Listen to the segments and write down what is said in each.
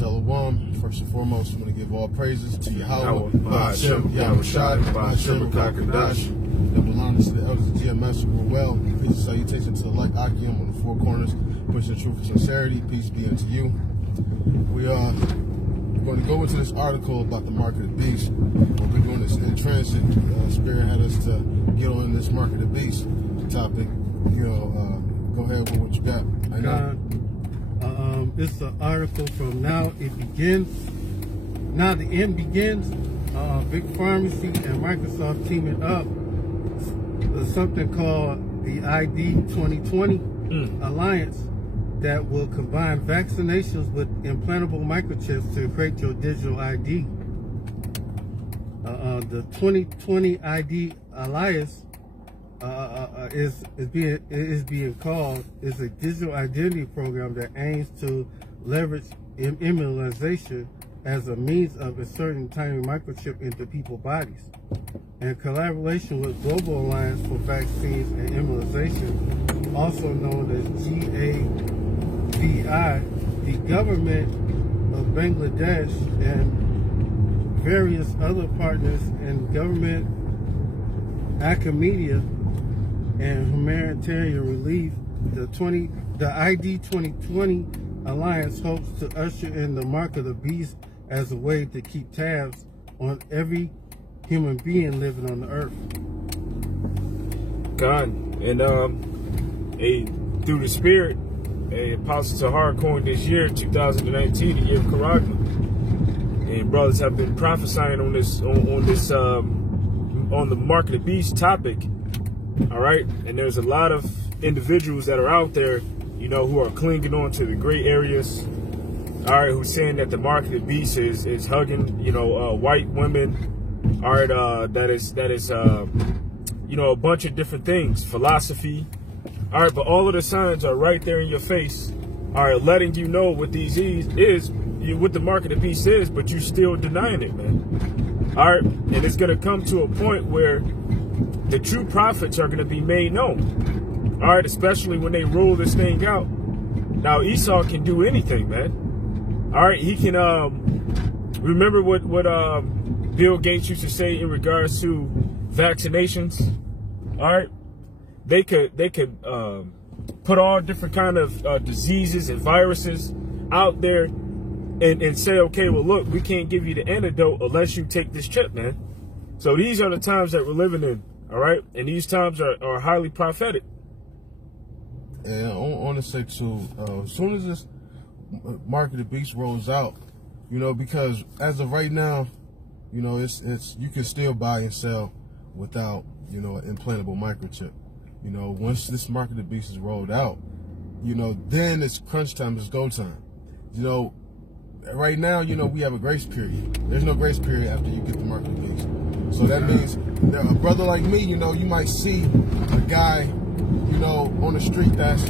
Shalom. First and foremost, I want to give all praises to Yahweh, Hashem, Yahushua, Hashem, Kakadash, and belongs to the elders of GMS who were well. Peace and salutation to the elect Akim on the four corners, pushing truth and sincerity. Peace be unto you. We are going to go into this article about the mark of the beast. We'll be doing this in transit. Spirit had us to get on this mark of the beast topic. Go ahead with what you got. I know. It's an article from Now It Begins. Now the End Begins. Big Pharmacy and Microsoft teaming up. There's something called the ID 2020 Alliance that will combine vaccinations with implantable microchips to create your digital ID. The 2020 ID Alliance is being called is a digital identity program that aims to leverage immunization as a means of inserting tiny microchip into people's bodies. In collaboration with Global Alliance for Vaccines and Immunization, also known as GAVI, the government of Bangladesh and various other partners in government, academia, and humanitarian relief, the ID 2020 Alliance hopes to usher in the mark of the beast as a way to keep tabs on every human being living on the earth. God, and through the Spirit, Apostle Tahar coined this year, 2019, the year of Karagma. And brothers have been prophesying on the mark of the beast topic. All right, and there's a lot of individuals that are out there, who are clinging on to the gray areas. All right, who's saying that the mark of the beast is hugging, white women. All right, that is a bunch of different things, philosophy. All right, but all of the signs are right there in your face. All right, letting you know what these is what the mark of the beast is, but you're still denying it, man. All right, and it's gonna come to a point where the true prophets are going to be made known. All right, especially when they roll this thing out. Now, Esau can do anything, man. All right, he can, remember what Bill Gates used to say in regards to vaccinations? All right, they could put all different kind of diseases and viruses out there and say, okay, well, look, we can't give you the antidote unless you take this chip, man. So these are the times that we're living in. All right, and these times are highly prophetic. And I want to say too, as soon as this mark of the beast rolls out, because as of right now, it's you can still buy and sell without an implantable microchip. Once this mark of the beast is rolled out, then it's crunch time, it's go time. Right now, we have a grace period. There's no grace period after you get the mark of the beast. So that means that a brother like me, you might see a guy, on the street that's,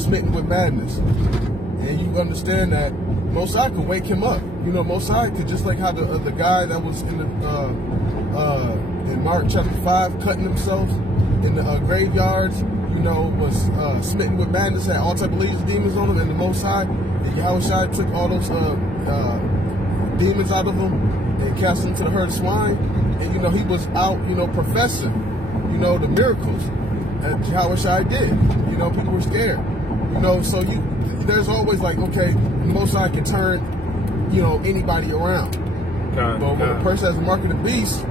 smitten with madness. And you understand that Mosai could wake him up. Mosai could, just like how the guy that was in Mark chapter 5 cutting himself in the graveyards, was smitten with madness, had all type of legions, demons on him, and the Mosai, Yahushua took all those demons out of him and cast them to the herd of swine. And, he was out, professing, the miracles that Yahushua did. People were scared. So there's always like, okay, the Most High can turn, anybody around. But when a person has the mark of the beast,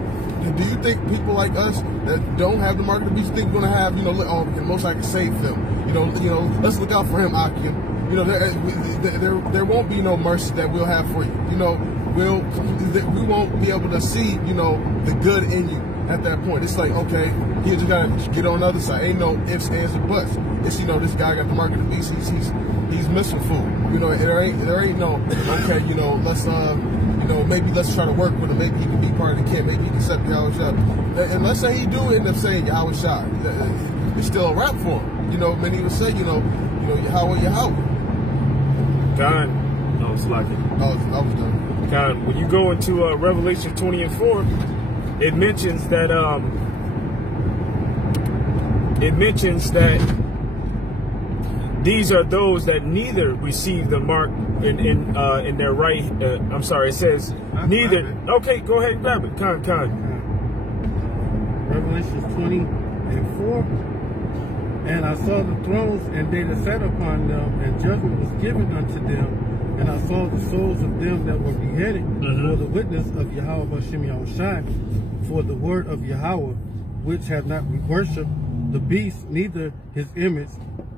do you think people like us that don't have the mark of the beast think we're going to have, the Most High can save them? Let's look out for him, Akim. There won't be no mercy that we'll have for you. We won't be able to see, the good in you at that point. It's like, okay, you just gotta get on the other side. Ain't no ifs, ands, or buts. It's, this guy got the mark of the beast. He's missing food. There ain't no, okay, let's maybe let's try to work with him. Maybe he can be part of the camp. Maybe he can accept Yahushua. And let's say he do end up saying Yahushua. It's still a rap for him. Many would say, Yahweh. God, no, it's like it. I was done. God, when you go into Revelation 20 and 4, it mentions that these are those that neither receive the mark in their right. I'm sorry, it says neither. Okay, go ahead and grab it. Con. Revelation 20:4. And I saw the thrones, and they that sat upon them, and judgment was given unto them. And I saw the souls of them that were beheaded for the witness of Yahweh B'Shem Yahushai, for the word of Yahweh, which have not worshipped the beast, neither his image,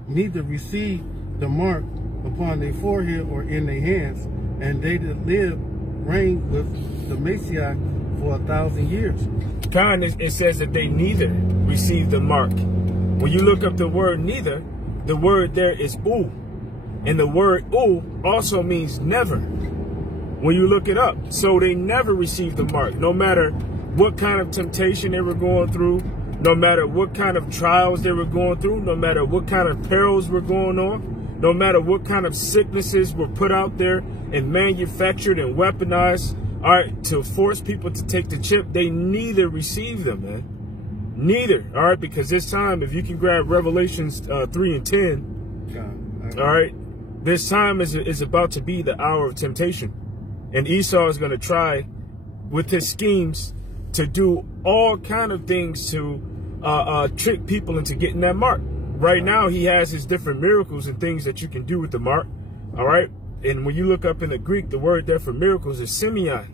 neither received the mark upon their forehead or in their hands. And they that live reign with the Messiah for 1,000 years. It says that they neither received the mark. When you look up the word neither, the word there is u. And the word u also means never. When you look it up. So they never received the mark. No matter what kind of temptation they were going through, no matter what kind of trials they were going through, no matter what kind of perils were going on, no matter what kind of sicknesses were put out there and manufactured and weaponized, all right, to force people to take the chip, they neither received them, man. Neither, all right, because this time, if you can grab Revelations 3 and 10, all right, this time is about to be the hour of temptation. And Esau is going to try with his schemes to do all kind of things to trick people into getting that mark. Right now, he has his different miracles and things that you can do with the mark, all right? And when you look up in the Greek, the word there for miracles is semei,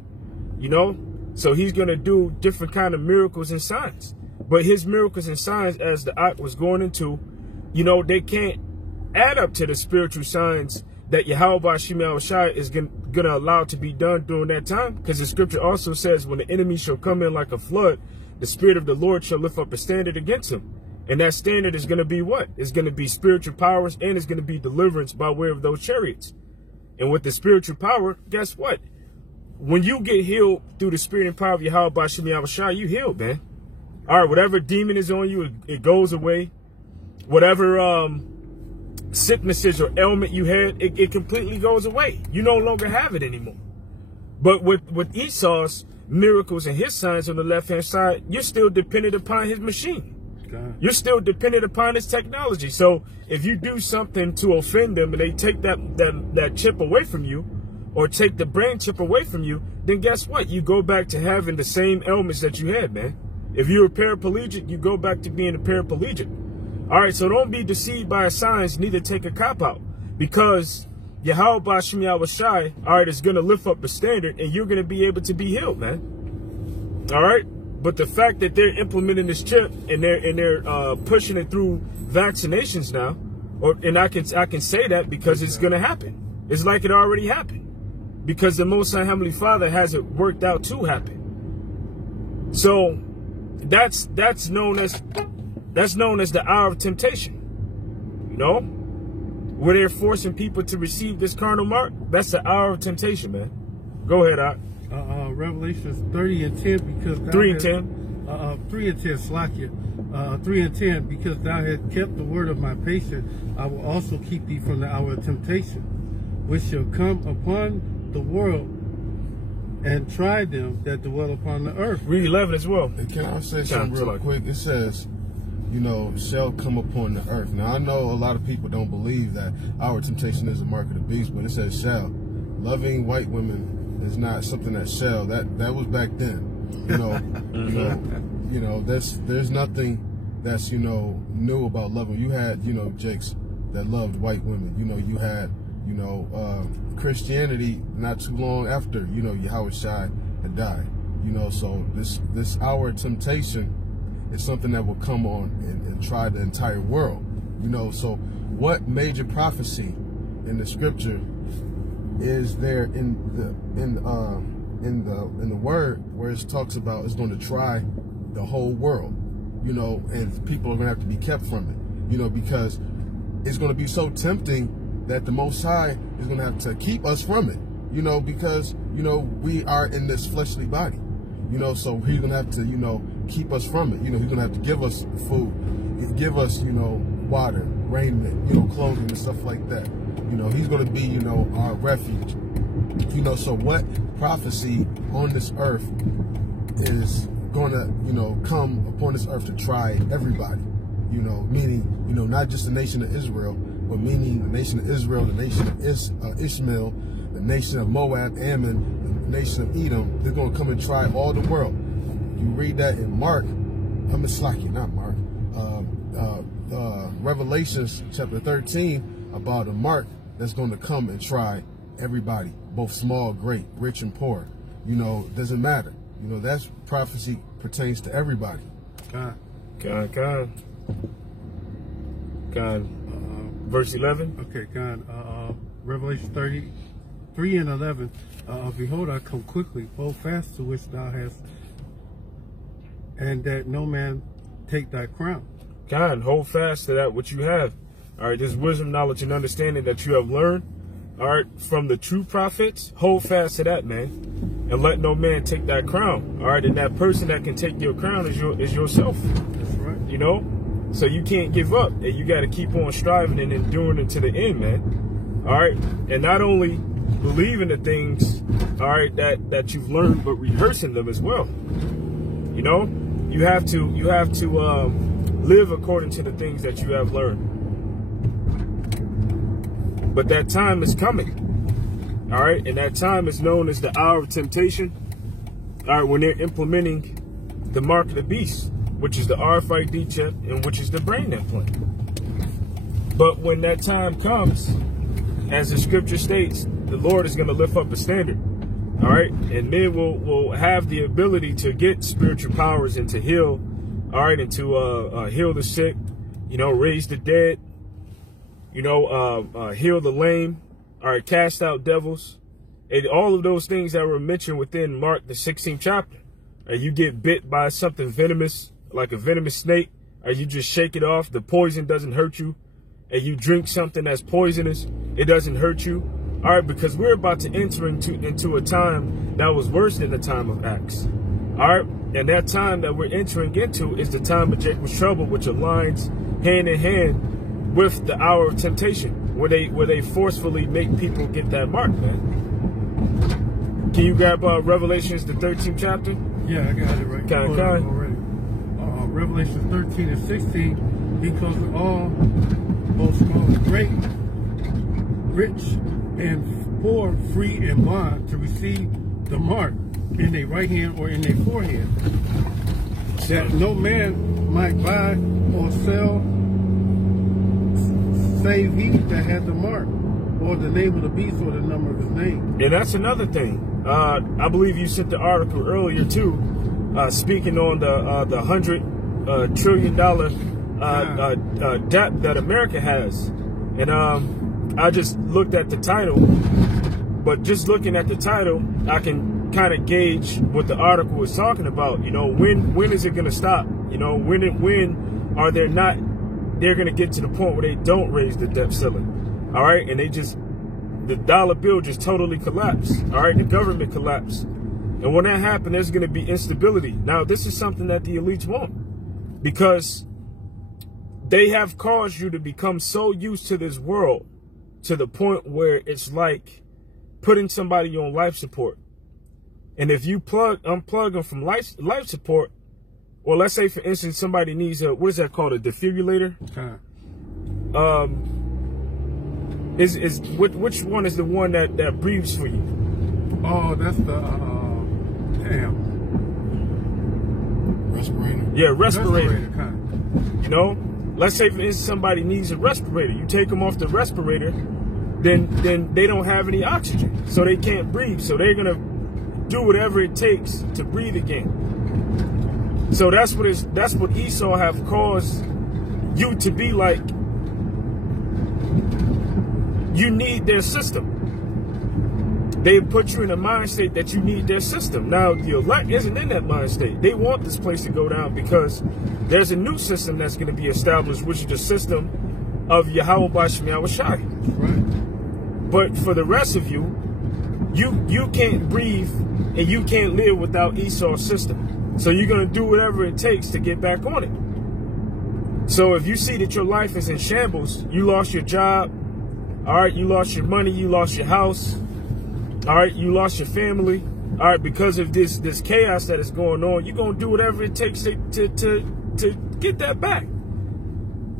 you know? So he's going to do different kind of miracles and signs. But his miracles and signs, as the Ak was going into, you know, they can't add up to the spiritual signs that Yahweh B'Shem Yahushai is going to allow to be done during that time. Because the scripture also says, when the enemy shall come in like a flood, the Spirit of the Lord shall lift up a standard against him. And that standard is going to be what? It's going to be spiritual powers, and it's going to be deliverance by way of those chariots. And with the spiritual power, guess what? When you get healed through the spirit and power of Yahweh B'Shem Yahushai, you healed, man. All right, whatever demon is on you, it goes away. Whatever sicknesses or ailment you had, it completely goes away. You no longer have it anymore. But with Esau's miracles and his signs on the left-hand side, you're still dependent upon his machine. God. You're still dependent upon his technology. So if you do something to offend them and they take that chip away from you, or take the brain chip away from you, then guess what? You go back to having the same ailments that you had, man. If you're a paraplegic, you go back to being a paraplegic. All right, so don't be deceived by signs, neither take a cop-out. Because Yahweh B'Shem Yahushai, all right, is going to lift up the standard, and you're going to be able to be healed, man. All right? But the fact that they're implementing this chip and they're pushing it through vaccinations now, and I can say that because it's going to happen. It's like it already happened. Because the Most High Heavenly Father has it worked out to happen. So that's known as the hour of temptation. You know, where they're forcing people to receive this carnal mark. That's the hour of temptation, man. Go ahead, Ak. Revelations 30 and 10, because 3 and 10. 3 and 10, Slakia. 3 and 10, because thou hast kept the word of my patience, I will also keep thee from the hour of temptation, which shall come upon the world, and try them that dwell upon the earth. Read 11 as well. And can I say something real quick? It says, you know, shall come upon the earth. Now, I know a lot of people don't believe that our temptation is a mark of the beast, but it says shall. Loving white women is not something that shall. That was back then. You know, there's nothing that's, you know, new about loving. You had, you know, Jakes that loved white women. You know, you had, you know, Christianity not too long after, you know, Yahushai had died. You know, so this hour of temptation is something that will come on and try the entire world. You know, so what major prophecy in the scripture is there in the word where it talks about it's going to try the whole world, you know, and people are going to have to be kept from it, you know, because it's going to be so tempting that the Most High is going to have to keep us from it, you know, because, you know, we are in this fleshly body, you know, so he's going to have to, you know, keep us from it. You know, he's going to have to give us food, give us, you know, water, raiment, you know, clothing and stuff like that. You know, he's going to be, you know, our refuge. You know, so what prophecy on this earth is going to, you know, come upon this earth to try everybody, you know, meaning, you know, not just the nation of Israel, but meaning the nation of Israel, the nation of Ishmael, the nation of Moab, Ammon, the nation of Edom. They're going to come and try all the world. You read that in Mark, not Mark, Revelations chapter 13, about a mark that's going to come and try everybody, both small, great, rich, and poor. You know, doesn't matter. You know, that's prophecy pertains to everybody. God. Verse 11. Okay, God. Revelation 33 and 11. Behold, I come quickly. Hold fast to which thou hast, and that no man take thy crown. God, hold fast to that which you have. All right, this wisdom, knowledge, and understanding that you have learned, all right, from the true prophets. Hold fast to that, man, and let no man take that crown. All right, and that person that can take your crown is yourself. That's right. You know, so you can't give up, and you got to keep on striving and enduring until the end, man. All right, and not only believing the things, all right, that you've learned, but rehearsing them as well. You know, you have to live according to the things that you have learned. But that time is coming, all right? And that time is known as the hour of temptation, all right, when they're implementing the mark of the beast, which is the RFID chip and which is the brain implant. But when that time comes, as the scripture states, the Lord is going to lift up a standard, all right? And men will have the ability to get spiritual powers and to heal, all right, and to heal the sick, you know, raise the dead, you know, heal the lame, all right, cast out devils, and all of those things that were mentioned within Mark, the 16th chapter. You get bit by something venomous, like a venomous snake, or you just shake it off, the poison doesn't hurt you, and you drink something that's poisonous, it doesn't hurt you. All right, because we're about to enter into a time that was worse than the time of Acts. All right, and that time that we're entering into is the time of Jacob's trouble, which aligns hand in hand with the hour of temptation, where they forcefully make people get that mark, man. Can you grab Revelations, the 13th chapter? Yeah, I got it right. Already. Revelation 13 and 16, because all, both small and great, rich and poor, free and bond, to receive the mark in their right hand or in their forehead, that no man might buy or sell save he that had the mark, or the name of the beast, or the number of his name. And that's another thing. I believe you sent the article earlier too, speaking on the $100 trillion debt that America has. And I just looked at the title, but just looking at the title, I can kind of gauge what the article was talking about. You know, when is it going to stop? You know, when are they're going to get to the point where they don't raise the debt ceiling? All right, and the dollar bill just totally collapsed. All right, the government collapsed. And when that happens, there's going to be instability. Now, this is something that the elites want, because they have caused you to become so used to this world to the point where it's like putting somebody on life support. And if you unplug them from life support, or let's say, for instance, somebody needs a, what is that called, a defibrillator? Which one is the one that breathes for you? Oh, that's the respirator. Yeah, respirator. Kind. You know, let's say, for instance, somebody needs a respirator. You take them off the respirator, then they don't have any oxygen, so they can't breathe. So they're gonna do whatever it takes to breathe again. So that's what Esau have caused you to be like. You need their system. They put you in a mind state that you need their system. Now, the elect isn't in that mind state. They want this place to go down because there's a new system that's going to be established, which is the system of Yahweh Basham Yahushai. Right. But for the rest of you, you can't breathe and you can't live without Esau's system. So you're going to do whatever it takes to get back on it. So if you see that your life is in shambles, you lost your job, all right, you lost your money, you lost your house, all right, you lost your family, all right, because of this chaos that is going on, you're going to do whatever it takes to get that back.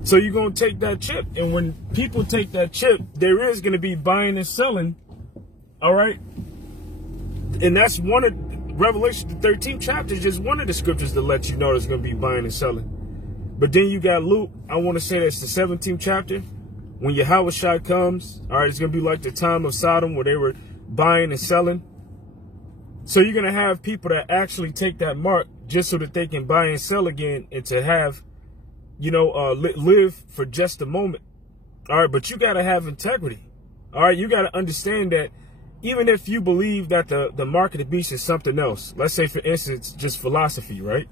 So you're going to take that chip. And when people take that chip, there is going to be buying and selling. All right. And that's one of Revelation, the 13th chapter is just one of the scriptures to let you know there's going to be buying and selling. But then you got Luke. I want to say that's the 17th chapter. When Yahushua comes, all right, it's going to be like the time of Sodom where they were buying and selling. So you're going to have people that actually take that mark just so that they can buy and sell again and to have, you know, live for just a moment. All right, but you got to have integrity. All right, you got to understand that even if you believe that the mark of the beast is something else, let's say, for instance, just philosophy, right?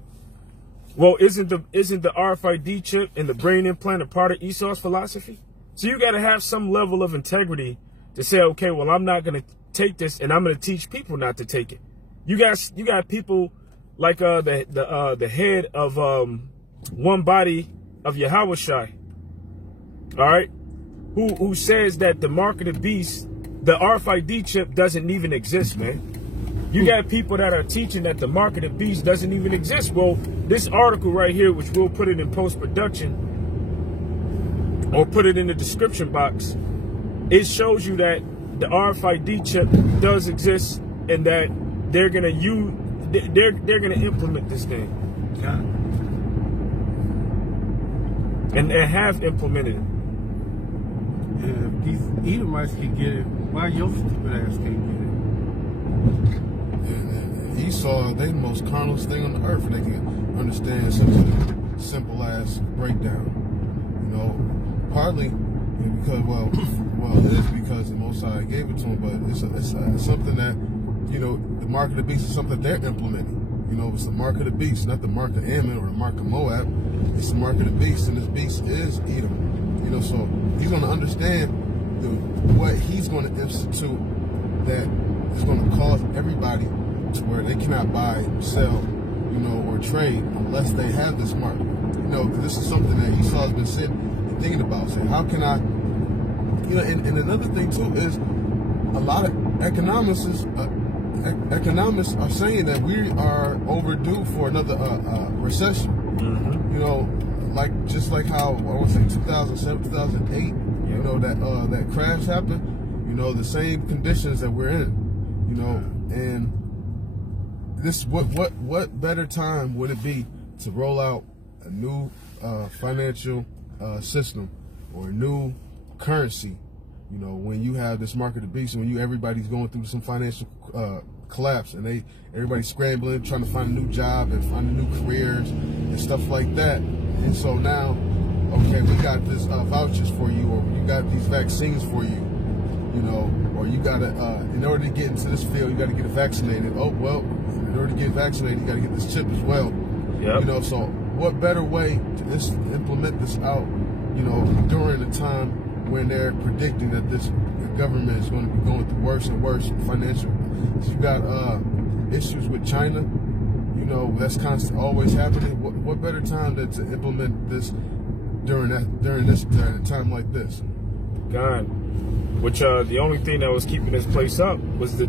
Well, isn't the RFID chip and the brain implant a part of Esau's philosophy? So you got to have some level of integrity to say, okay, well, I'm not going to take this, and I'm going to teach people not to take it. You got people like the head of One Body of Yahushua, all right, who says that the mark of the beast, the RFID chip, doesn't even exist, man. You got people that are teaching that the mark of the beast doesn't even exist. Well, this article right here, which we'll put it in post-production or put it in the description box, it shows you that the RFID chip does exist and that they're gonna implement this thing. God. And they have implemented it. And if these Edomites can get it, why your stupid ass can't get it? And Esau, they the most carnalest thing on the earth, and they can understand such a simple ass breakdown. You know, partly because well, it is because the Most High gave it to them, but it's something that, you know, the mark of the beast is something they're implementing. You know, it's the mark of the beast, not the mark of Ammon or the mark of Moab. It's the mark of the beast, and this beast is Edom. You know, so he's going to understand what he's going to institute that is going to cause everybody to where they cannot buy, sell, you know, or trade unless they have this mark. You know, because this is something that Esau's been sitting and thinking about, saying, how can I, you know, and another thing too is a lot of economists are saying that we are overdue for another recession. Mm-hmm. You know, just like how I want to say 2007, 2008, you know, that crash happened. You know, the same conditions that we're in. You know, and this what better time would it be to roll out a new financial system or a new currency? You know, when you have this mark of the beast, when everybody's going through some financial collapse, and everybody's scrambling, trying to find a new job and find new careers and stuff like that. And so now, okay, we got this vouchers for you, or you got these vaccines for you, you know, or you got to, in order to get into this field, you got to get vaccinated. Oh, well, in order to get vaccinated, you got to get this chip as well. Yep. You know, so what better way to implement this out, you know, during a time when they're predicting that the government is going to be going through worse and worse financial. So you got issues with China, you know, that's constant, always happening. What better time than to implement this during a time like this? God, which the only thing that was keeping this place up was the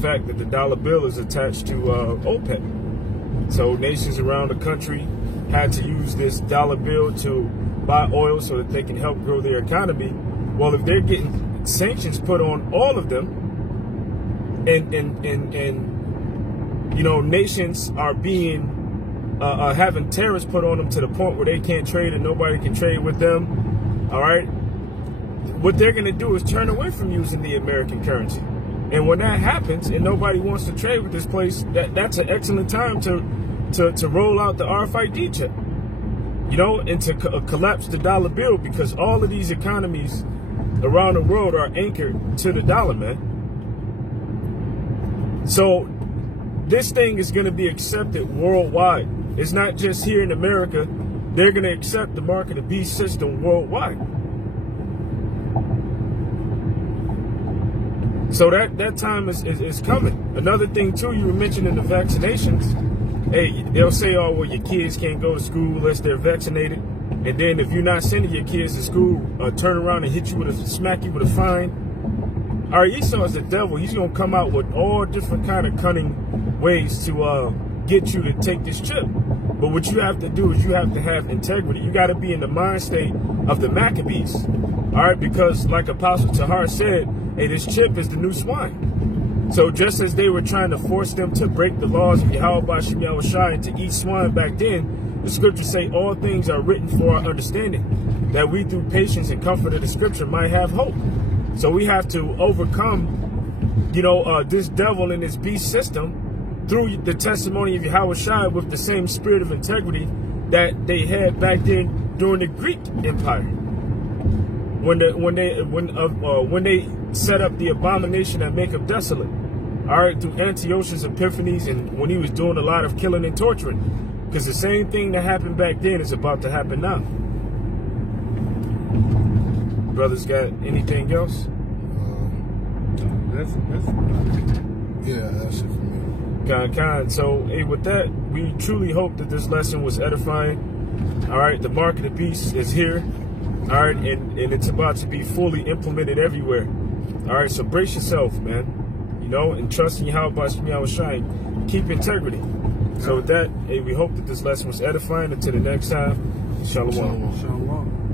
fact that the dollar bill is attached to OPEC. So nations around the country had to use this dollar bill to buy oil so that they can help grow their economy. Well, if they're getting sanctions put on all of them, and you know, nations are being having tariffs put on them to the point where they can't trade and nobody can trade with them, all right, what they're going to do is turn away from using the American currency. And when that happens and nobody wants to trade with this place, that's an excellent time to roll out the RFID chip, you know, and to collapse the dollar bill, because all of these economies around the world are anchored to the dollar, man. So this thing is going to be accepted worldwide. It's not just here in America. They're going to accept the mark of the beast system worldwide. So that time is coming. Another thing too, you were mentioning the vaccinations. Hey, they'll say, oh, well, your kids can't go to school unless they're vaccinated. And then if you're not sending your kids to school, turn around and smack you with a fine. All right, Esau is the devil. He's going to come out with all different kind of cunning ways to get you to take this chip. But what you have to do is you have to have integrity. You got to be in the mind state of the Maccabees. All right, because like Apostle Tahar said, hey, this chip is the new swine. So just as they were trying to force them to break the laws of Yahweh Bashim Yahushai and to eat swine back then, the scriptures say all things are written for our understanding, that we through patience and comfort of the scripture might have hope. So we have to overcome, you know, this devil and this beast system through the testimony of Yahushai with the same spirit of integrity that they had back then during the Greek Empire, when they set up the abomination that make them desolate. All right, through Antiochus Epiphanes, and when he was doing a lot of killing and torturing, because the same thing that happened back then is about to happen now. Brothers, got anything else? Yeah, that's it for me. Kind. So, hey, with that, we truly hope that this lesson was edifying. All right, the mark of the beast is here. All right, and it's about to be fully implemented everywhere. All right, so brace yourself, man. You know, and trust in Yahweh Bashim Yahushai. Keep integrity. So with that, hey, we hope that this lesson was edifying. Until the next time, Shalom. Shalom.